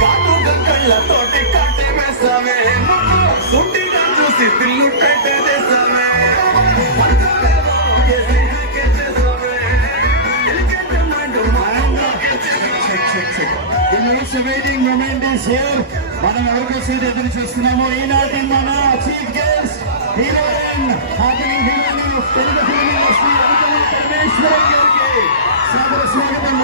కాటుక కళ్ళతోటి కాటే వేసావే సుట్టిగా చూసి తిల్లు కట్టేసావే మనం ఎవరికోసం ఎదురు చూస్తున్నాము ఈనాటి మన chief guest heroine Telugu film industry Parameswaram గారికి సాదర స్వాగతం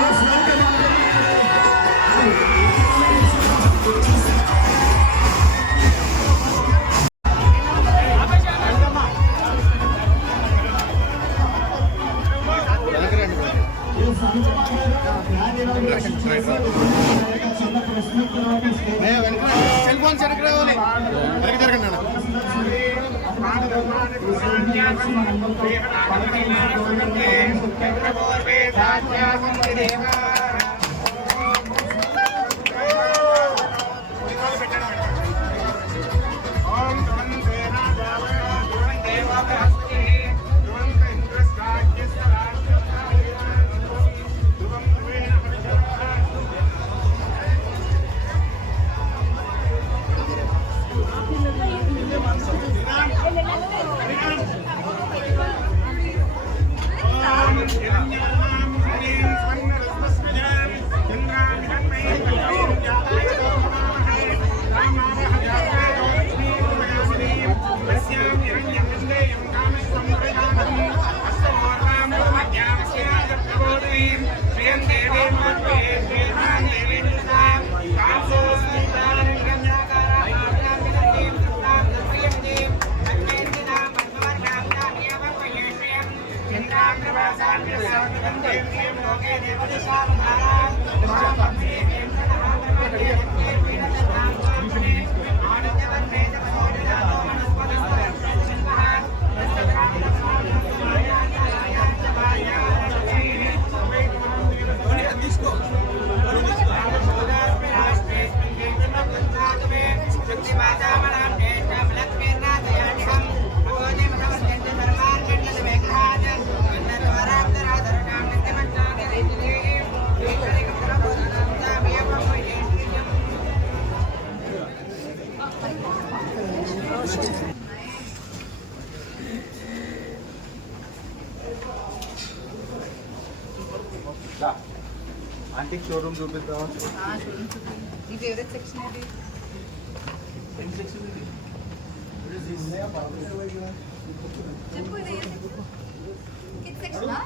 సెల్ ఫోన్ సరిగ్గా రావాలి వెనక జరగండి ఆంటీ షోరూమ్ చూపిద్దామా? నీ ఫేవరెట్ సెక్షన్ ఏది? చెప్పు ఇది కిడ్ సెక్షనా?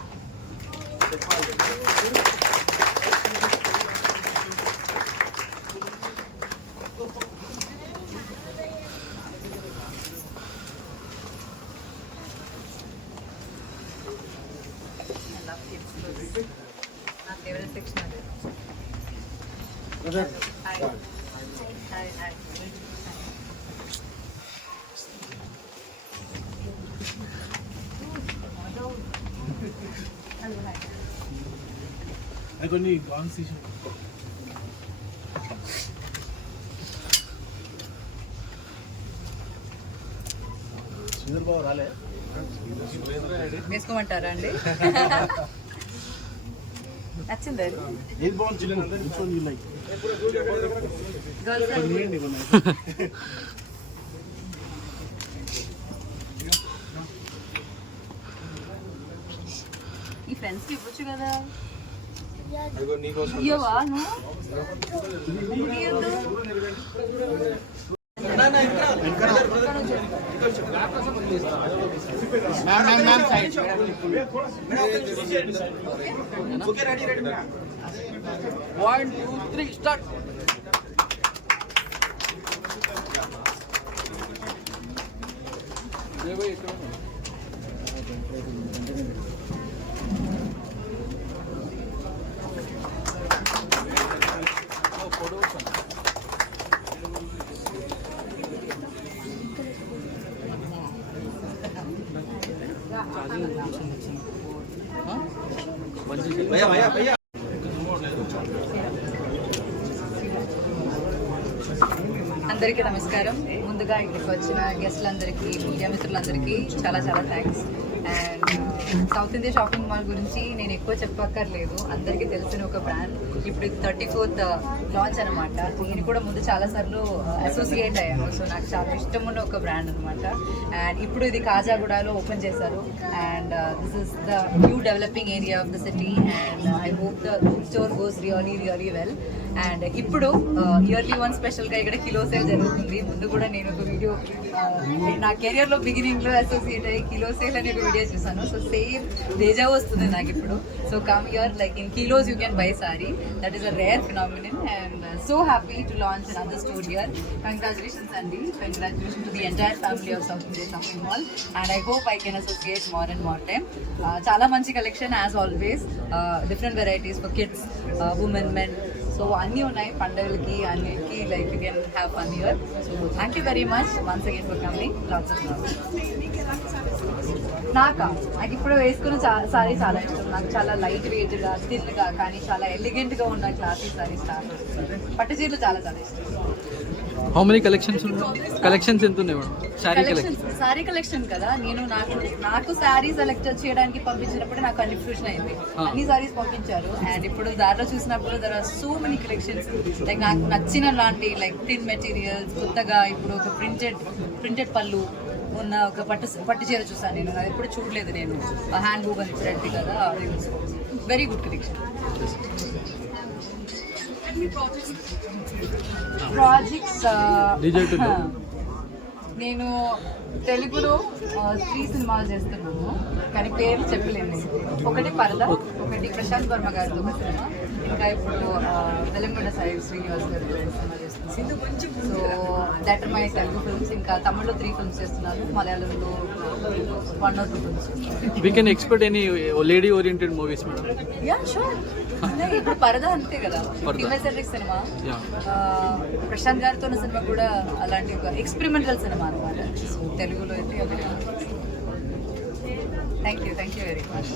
నా ఫేవరెట్ సెక్షన్ అది. Hi hi hi. కొన్ని గాంగ్స్ తీసి చంద్రబాబు రాలే వేసుకోమంటారా అండి? నచ్చింది ఏది బాగుంది? ఈ ఫ్రెండ్స్కి ఇవ్వచ్చు కదా. ఇయ్యవా నువ్వు? One, two, three, start. भैया भैया भैया అందరికీ నమస్కారం. ముందుగా ఇక్కడికి వచ్చిన గెస్ట్లందరికీ, మీడియా మిత్రులందరికీ చాలా చాలా thanks. And south India shopping mall గురించి నేను ఎక్కువ చెప్పక్కర్లేదు, అందరికీ తెలిసిన ఒక బ్రాండ్. ఇప్పుడు ఇది 34th లాంచ్ అనమాట. నేను కూడా ముందు చాలాసార్లు అసోసియేట్ అయ్యాను, సో నాకు చాలా ఇష్టం ఉన్న ఒక బ్రాండ్ అనమాట. అండ్ ఇప్పుడు ఇది కాజాగూడలో ఓపెన్ చేశారు. And this is the new developing area of the city. And I hope the store goes really well. And ఇప్పుడు ఇయర్లీ వన్ స్పెషల్గా ఇక్కడ కిలో సేల్ జరుగుతుంది. ముందు కూడా నేను ఒక వీడియో నా కెరియర్లో బిగినింగ్లో అసోసియేట్ అయ్యి కిలో సేల్ అనే ఒక వీడియో చూసాను. సో సేమ్ డేజా వస్తుంది నాకు ఇప్పుడు. So come here, like in kilos you can buy sari. That is a rare phenomenon. And so happy to launch another store here. Congratulations అండి, congratulation to the entire family of South India shopping mall. And I hope I can associate more and more time. చాలా మంచి collection as always, different varieties for kids, women, men. So అన్నీ ఉన్నాయి పండుగలకి అన్నిటికీ, like you can have fun here. So thank you very much once again for coming. Lots of love. నాకు ఇప్పుడు వేసుకున్న sorry చాలా ఇష్టం. నాకు చాలా లైట్ వెయిట్గా, థిన్గా, కానీ చాలా ఎలిగెంట్గా ఉన్న క్లాసీ సారీస్ చాలా పట్టు చీరలు చాలా ఇష్టం. హౌ మెనీ కలెక్షన్స్ కలెక్షన్స్ ఎంత ఉన్నాయి మేడం? సారీ కలెక్షన్ కదా, నేను నాకు సారీ సెలెక్ట్ చేయడానికి పంపించినప్పుడు నాకు కన్ఫ్యూజన్ అయింది. అన్ని సారీస్ పంపించారు. అండ్ ఇప్పుడు దారిలో చూసినప్పుడు there are so many collections. Like నాకు నచ్చిన లాంటి లైక్ థిన్ మెటీరియల్స్, కొత్తగా ఇప్పుడు ఒక ప్రింటెడ్ పళ్ళు ఉన్న ఒక పట్టు చీర చూసాను. నేను అది ఎప్పుడు చూడలేదు. నేను హ్యాండ్ బూబ్ అని థ్రెడ్ కదా, వెరీ గుడ్ కలెక్షన్. ప్రాజెక్ట్స్ నేను తెలుగులో 3 సినిమాలు చేస్తున్నాను, కానీ పేరు చెప్పలేను. ఒకటి పరదా, ఒకటి ప్రశాంత్ వర్మ గారితో ఒక సినిమా, ఇంకా ఇప్పుడు తెలంగాణ సాయి శ్రీనివాస్ గారితో సినిమా చేస్తున్నాను. So that are my Telugu films. ఇంకా తమిళ్లో 3 ఫిల్మ్స్ చేస్తున్నాను, మలయాళంలో 1 or 2 films. We can expect any lady oriented movies madam? Yeah, sure. ఇప్పుడు పరదా అంతే కదా, టీవీసెట్రిక్ సినిమా. ప్రశాంత్ గారితో సినిమా కూడా అలాంటి ఒక ఎక్స్పెరిమెంటల్ సినిమా అనమాట. సో తెలుగులో అయితే అది. Thank you very much.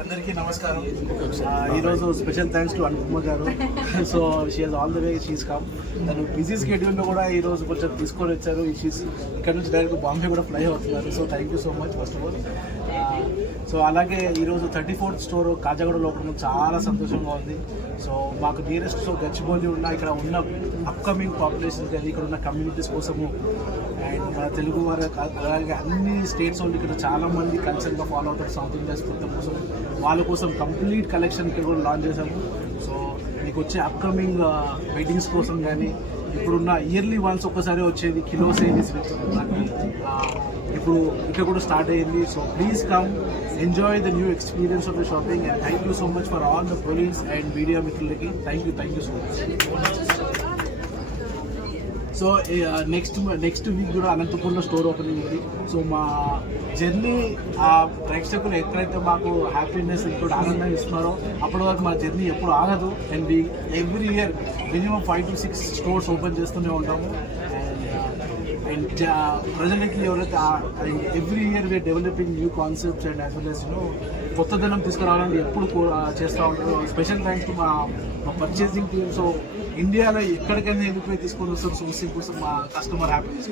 అందరికీ నమస్కారం. ఈరోజు స్పెషల్ థ్యాంక్స్ టు అనుపమ గారు. So she has all the way she's come. తను బిజీ స్కెడ్యూల్లో కూడా ఈరోజు కొంచెం తీసుకొని వచ్చారు. ఇక్కడ నుంచి డైరెక్ట్ బాంబే కూడా ఫ్లై అవుతున్నారు. So thank you so much first of all. So అలాగే ఈరోజు 34th స్టోర్ కాజాగూడలో ఓపెన్ చాలా సంతోషంగా ఉంది. సో మాకు నియరెస్ట్ సో గచ్చిబౌలి ఉన్న ఇక్కడ ఉన్న అప్కమింగ్ పాపులేషన్ కానీ ఇక్కడ ఉన్న కమ్యూనిటీస్ కోసము అండ్ మన తెలుగు వారు అలాగే అన్ని స్టేట్స్ వాళ్ళు ఇక్కడ చాలామంది కల్చర్గా ఫాలో అవుతారు సౌత్ ఇండియా మొత్తం కోసం. వాళ్ళ కోసం కంప్లీట్ కలెక్షన్ ఇక్కడ కూడా లాంచ్ చేశాము. సో మీకు వచ్చే అప్కమింగ్ వెడ్డింగ్స్ కోసం కానీ ఇప్పుడున్న ఇయర్లీ వన్స్ ఒక్కసారి వచ్చేది కిలో సేల్స్ ఇప్పుడు ఇక్కడ కూడా స్టార్ట్ అయ్యింది. So please come enjoy the new experience of the shopping. And thank you so much for all the colleagues and media మిత్రులకి thank you so much. So next week కూడా అనంతపూర్లో store opening ఉంది. So మా journey ఆ ప్రేక్షకులు ఎక్కడైతే మాకు happiness ఇప్పుడు ఆనందం ఇస్తున్నారో అప్పటి వరకు మా జర్నీ ఎప్పుడు ఆగదు. And every year minimum 5 to 6 stores open చేస్తూనే ఉంటాము. అండ్ ప్రజలకి ఎవరైతే every year we are developing new concepts and as well as కొత్తదనం తీసుకురావాలని ఎప్పుడు చేస్తూ ఉంటారు. స్పెషల్ థ్యాంక్స్ టు మా పర్చేసింగ్ టీమ్. సో ఇండియాలో ఎక్కడికైనా వెళ్ళిపోయి తీసుకొని వస్తారు సోర్సింగ్ కోసం మా customer happiness.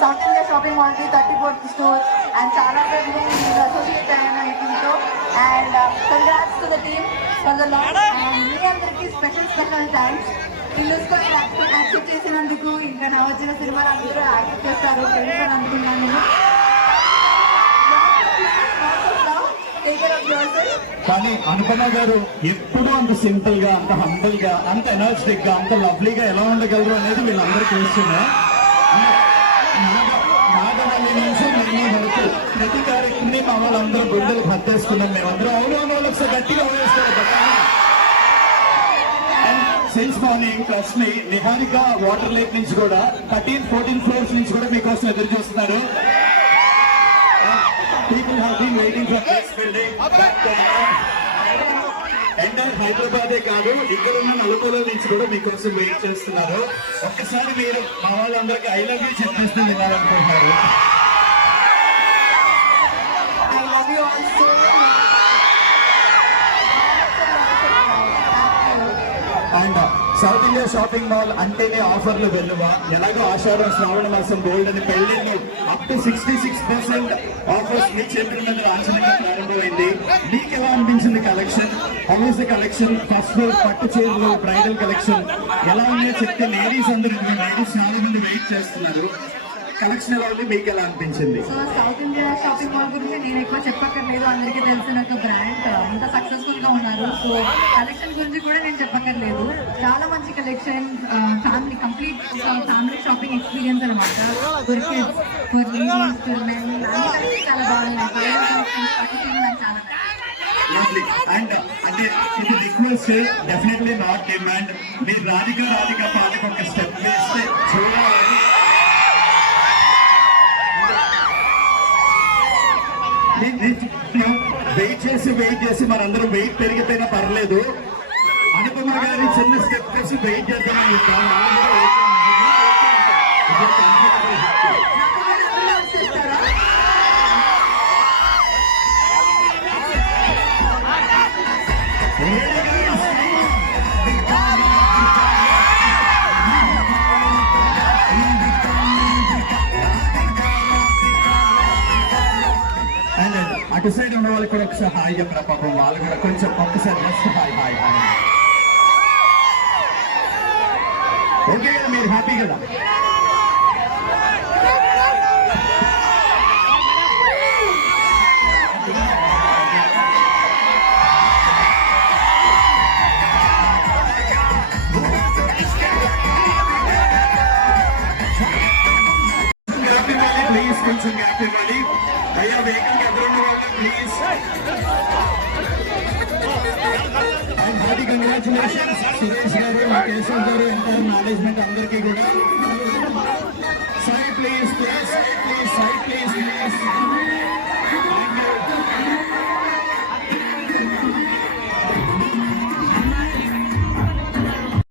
South India shopping మాల్కి 34th స్టోర్ అండ్ చాలా రోజులు మీరు అసోసియేట్ అయ్యాను ఈ టీంతో. And congrats to the team for the launch. And మీ అందరికీ స్పెషల్ థ్యాంక్స్. ఇల్లుస్తో యాక్సెప్ట్ చేసినందుకు, ఇంకా నా వచ్చిన సినిమాలు అందరూ యాక్సెప్ట్ చేస్తారు ఫ్రెండ్స్ అని అనుకున్నాను. కానీ అనుపమ గారు ఎప్పుడూ అంత సింపుల్ గా, అంత హంబుల్ గా, అంత ఎనర్జెటిక్ గా, అంత లవ్లీగా ఎలా ఉండగలరు అనేది వీళ్ళందరికీ తెలుస్తున్నాయి. నాగవల్లి నుంచి మీ వరకు ప్రతి కార్యక్రమం మా వాళ్ళందరూ గుండెలు హత్తేసుకున్నాం. మేమందరం అవును వాళ్ళకి గట్టిగా వేస్తారు. Since morning trust me Niharika water lake నుంచి కూడా 13th 14th ఫ్లోర్స్ నుంచి కూడా మీకోసం ఎదురు చూస్తున్నారు. People have been waiting for this building. Entire హైదరాబాదే కాదు, ఇక్కడ ఉన్న నలుగురు నుంచి కూడా మీకోసం వెయిట్ చేస్తున్నారు. ఒక్కసారి మీరు మా వాళ్ళందరికీ ఐ లవ్ యూ చెప్పేస్తే వినాలనుకుంటున్నారు. I love you all so much. And south India shopping mall అంటేనే ఆఫర్లు వెల్లువా. ఎలాగో ఆషాఢం శ్రావణ మాసం గోల్డ్ అని పెళ్లిళ్ళు అప్ టు 66% ఆఫర్స్ మీ చేతుల మీద లాంఛనంగా ప్రారంభమైంది. మీకు ఎలా అనిపించింది collection? How is the collection? First floor పట్టు చీరలు, బ్రైడల్ కలెక్షన్ ఎలా ఉన్నాయో చెప్తే లేడీస్ అందరూ, లేడీస్ చాలా మంది వెయిట్ చేస్తున్నారు. కలెక్షన్ ఎలా ఉంది, మీకు ఎలా అనిపించింది? So south India shopping mall గురించి నేను ఎక్కువ చెప్పక్కర్లేదు, అందరికీ తెలిసిన ఒక బ్రాండ్ ఇంత సక్సెస్ఫుల్ గా ఉన్నారు. సో కలెక్షన్ గురించి కూడా నేను చెప్పక్కర్లేదు, చాలా మంచి collection, family complete family shopping experience అనమాట. For kids, for ladies, for men, అన్ని కలెక్షన్ చాలా బాగున్నాయి. నాకు చాలా అండ్ అంటే ఇది రిక్వెస్ట్, డెఫినెట్లీ నాట్ డిమాండ్. మీరు రాధిక పాటకు ఒక స్టెప్ వేస్తే చూడాలని. వెయిట్ చేసి మనందరం వెయిట్ పెరిగిపోయినా పర్లేదు. అనుపమ గారి చిన్న స్టెప్ వేసి వెయిట్ చేద్దామని అటు సైడ్ ఉన్న వాళ్ళకి కూడా ఒకసారి హాయ్ చెప్పరా పాపం, వాళ్ళు కూడా కొంచెం ఒక్కసారి జస్ట్ హాయ్. ఓకే కదా, మీరు హ్యాపీ కదా? ప్లీజ్ కొంచెం గ్యాప్ ఇవ్వాలి. అయ్యా వెహికల్ ఎదురున్న వాళ్ళు please. And hearty congratulations Suresh గారు, కేశవ్ గారు, ఎంటైర్ మేనేజ్మెంట్ అందరికీ కూడా. Side please.